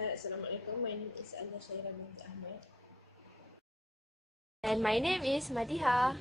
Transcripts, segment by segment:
Hai, Assalamualaikum. My name is Anda Syairah binti Ahmad. And my name is Madiha.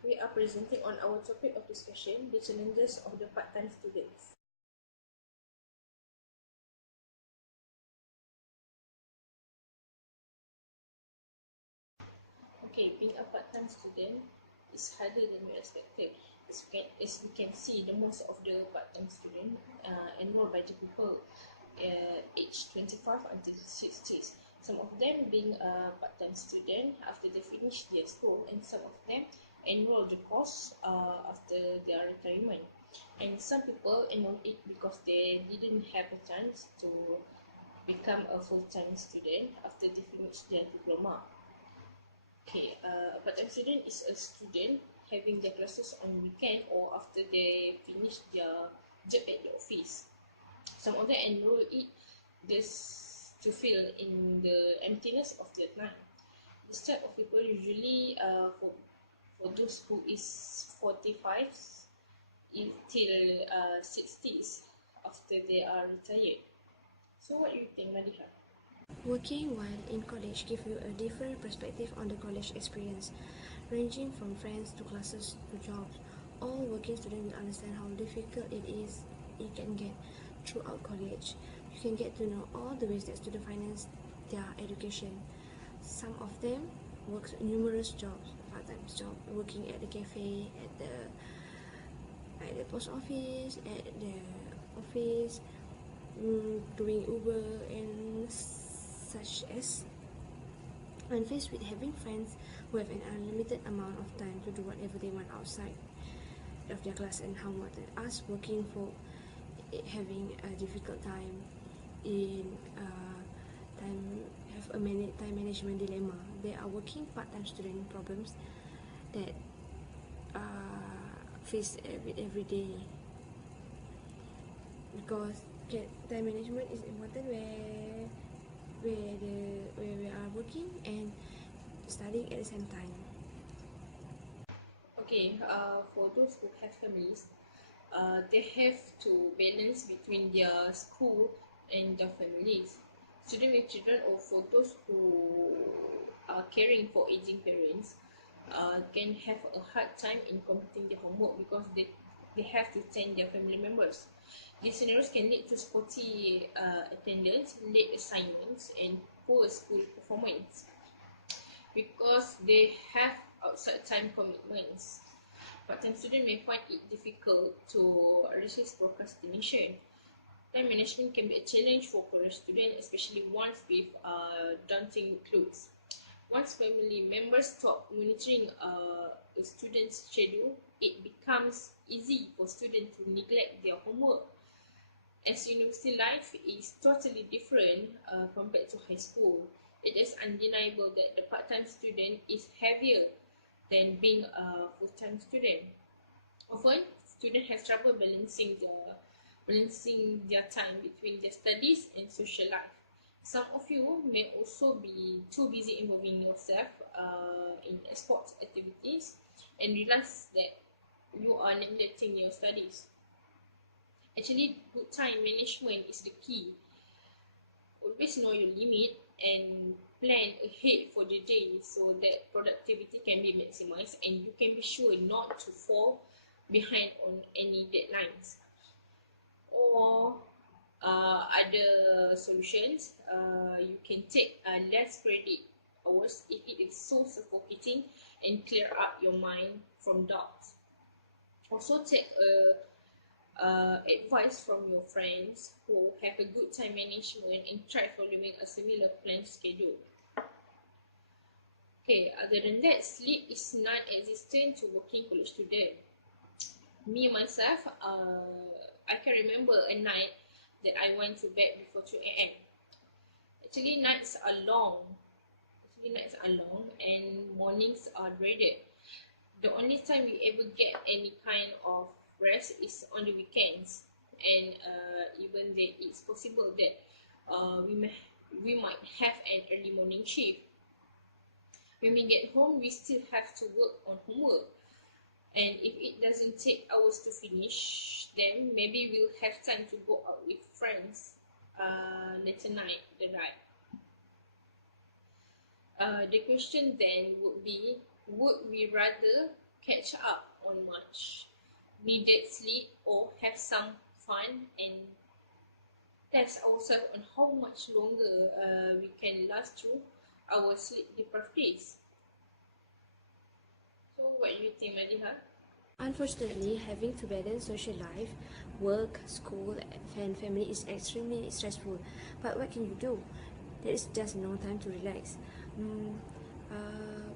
We are presenting on our topic of discussion, the challenges of the part-time students. Okay, being a part-time student is harder than we expected. As we can see, the most of the part-time student enrolled by the people aged 25 until 60s. Some of them being a part-time student after they finish their school, and some of them enroll the course after their retirement. And some people enroll it because they didn't have a chance to become a full-time student after they finish their diploma. Okay, a part-time student is a student having their classes on weekend or after they finish their job at the office. Some of them enroll it just to fill in the emptiness of their time. This type of people usually for those who is 45 till 60s after they are retired. So what do you think, Madiha? Working while in college gives you a different perspective on the college experience, ranging from friends to classes to jobs. All working students will understand how difficult it can get throughout college. You can get to know all the ways that students finance their education. Some of them work numerous jobs, part-time job, working at the cafe, at the post office, at the office, doing Uber and such as. When faced with having friends who have an unlimited amount of time to do whatever they want outside of their class and homework, and us working for having a difficult time in time management dilemma. There are working part-time student problems that face every day, because time management is important where we are working and studying at the same time. Okay, for those who have families, they have to balance between their school and their families. Students with children or for those who are caring for aging parents can have a hard time in completing their homework because they have to tend their family members. These scenarios can lead to spotty attendance, late assignments, and poor school performance because they have outside time commitments. Part-time students may find it difficult to resist procrastination. Time management can be a challenge for college students, especially ones with daunting clothes. Once family members stop monitoring a student's schedule, it becomes easy for students to neglect their homework. As university life is totally different compared to high school, it is undeniable that the part-time student is heavier than being a full-time student. Often, students have trouble balancing their time between their studies and social life. Some of you may also be too busy involving yourself in sports activities and realize that you are neglecting your studies. Actually, good time management is the key. Always know your limit and plan ahead for the day so that productivity can be maximized and you can be sure not to fall behind on any deadlines. Or other solutions, you can take less credit hours if it is so suffocating and clear up your mind from doubts. Also take advice from your friends who have a good time management and try following a similar planned schedule. Okay, other than that, sleep is non-existent to working college student. Me myself, I can remember a night that I went to bed before 2 a.m. Actually, nights are long. And mornings are dreaded. The only time we ever get any kind of rest is on the weekends, and even then it's possible that we might have an early morning shift. When we get home, we still have to work on homework. And if it doesn't take hours to finish, then maybe we'll have time to go out with friends later night, the night. The question then would be, would we rather catch up on much needed sleep or have some fun and test ourselves on how much longer we can last through our sleep deprived days? So what do you think, Madiha? Unfortunately, having to balance social life, work, school, and family is extremely stressful. But what can you do? There is just no time to relax.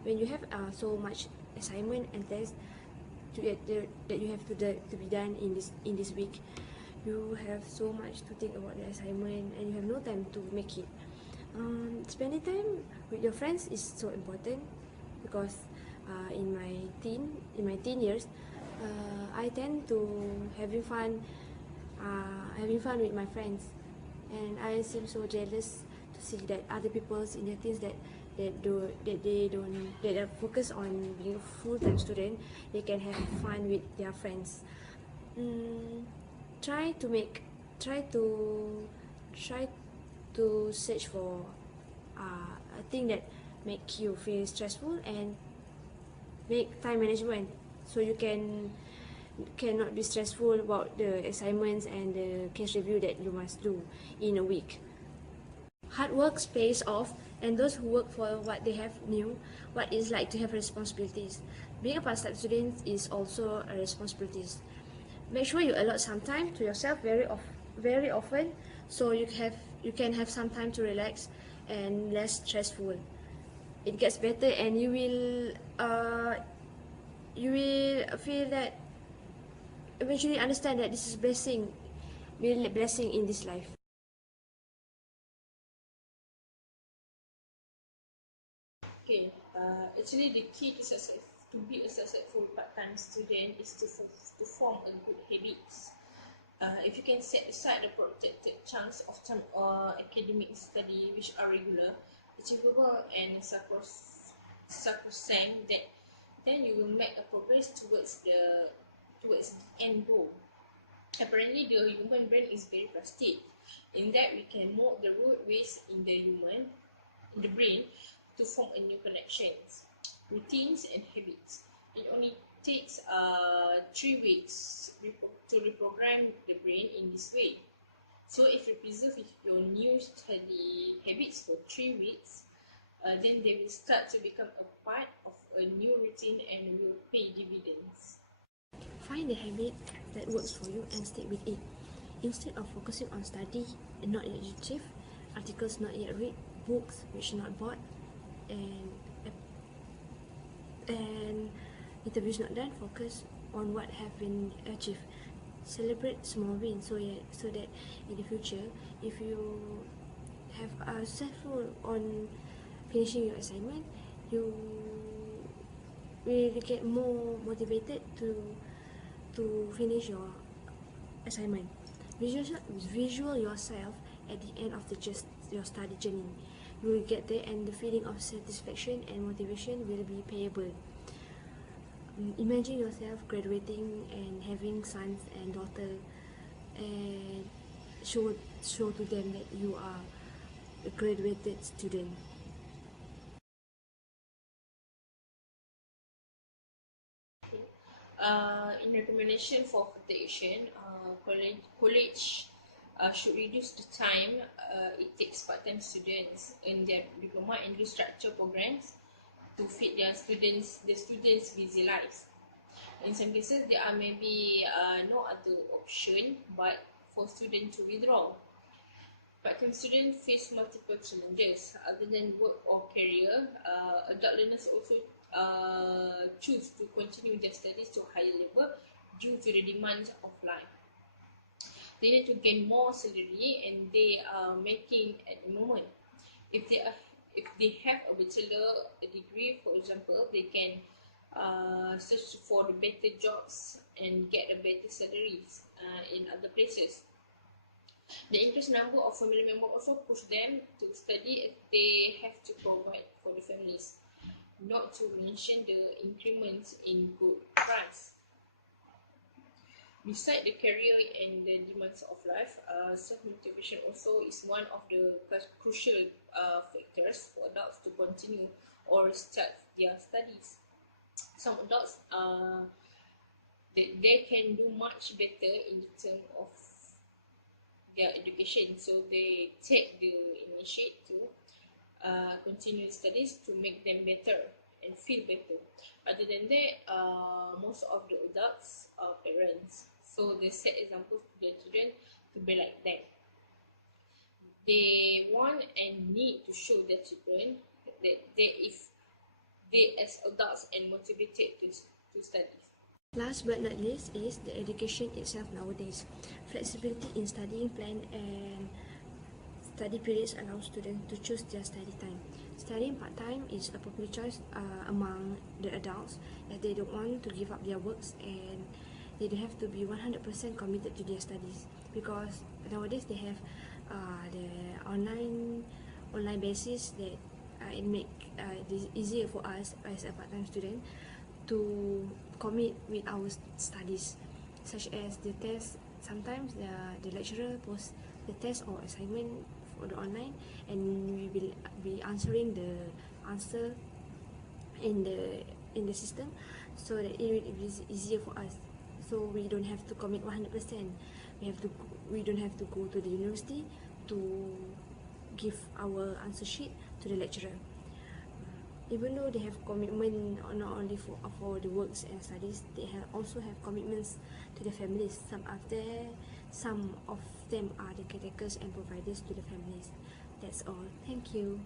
When you have so much assignment and tests that you have to be done in this week, you have so much to think about the assignment and you have no time to make it. Spending time with your friends is so important because in my teen years, I tend to having fun with my friends, and I seem so jealous to see that other people's in their teens that are focused on being a full-time student, they can have fun with their friends. Mm, try to make try to try to search for a thing that make you feel stressful and make time management so you cannot be stressful about the assignments and the case review that you must do in a week. Hard work pays off, and those who work for what they have knew what it's like to have responsibilities. Being a part-time student is also a responsibility. Make sure you allot some time to yourself very often, so you can have some time to relax and less stressful. It gets better, and you will feel that eventually understand that this is really blessing in this life. Okay, actually the key to success to be a successful part-time student is to form a good habits. If you can set aside the protected chunks of time academic study which are regular, achievable and sacrosanct, that then you will make a progress towards the end goal. Apparently, the human brain is very plastic. In that, we can mold the roadways in the brain, to form a new connections, routines, and habits. It only takes 3 weeks to reprogram the brain in this way. So, if you preserve your new study habits for 3 weeks, then they will start to become a part of a new routine and will pay dividends. Find the habit that works for you and stick with it. Instead of focusing on study and not yet achieved, articles not yet read, books which not bought, and and interviews not done, focus on what have been achieved. Celebrate small wins so that in the future, if you have a successful on finishing your assignment, you will get more motivated to finish your assignment. Visual yourself at the end of your study journey. You will get there, and the feeling of satisfaction and motivation will be payable. Imagine yourself graduating and having sons and daughters, and show to them that you are a graduated student. In recommendation for foundation, college should reduce the time it takes part-time students in their diploma and restructure programs to fit their students' busy lives. In some cases, there are maybe no other option but for students to withdraw. Part-time students face multiple challenges other than work or career. Adult learners also choose to continue their studies to a higher level due to the demands of life. They need to gain more salary, and they are making at the moment. If they are, if they have a bachelor degree, for example, they can search for the better jobs and get a better salaries in other places. The increased number of family members also push them to study if they have to provide for the families, not to mention the increments in good France. Beside the career and the demands of life, self-motivation also is one of the crucial factors for adults to continue or start their studies. Some adults they can do much better in terms of their education, so they take the initiative to continue studies to make them better and feel better. Other than that, most of the adults are parents, so they set examples to their children to be like them. They want and need to show their children that if they as adults and motivated to study. Last but not least is the education itself nowadays. Flexibility in studying plan and study periods allow students to choose their study time. Studying part-time is a popular choice among the adults, as they don't want to give up their works and they don't have to be 100% committed to their studies, because nowadays they have the online basis that it make it easier for us as a part-time student to commit with our studies, such as the test. Sometimes the lecturer posts the test or assignment for the online, and we will be answering the answer in the system, so that it is easier for us, so we don't have to commit 100%. We don't have to go to the university to give our answer sheet to the lecturer. Even though they have commitment not only for the works and studies, they also have commitments to the families. Some of them are the caretakers and providers to the families. That's all. Thank you.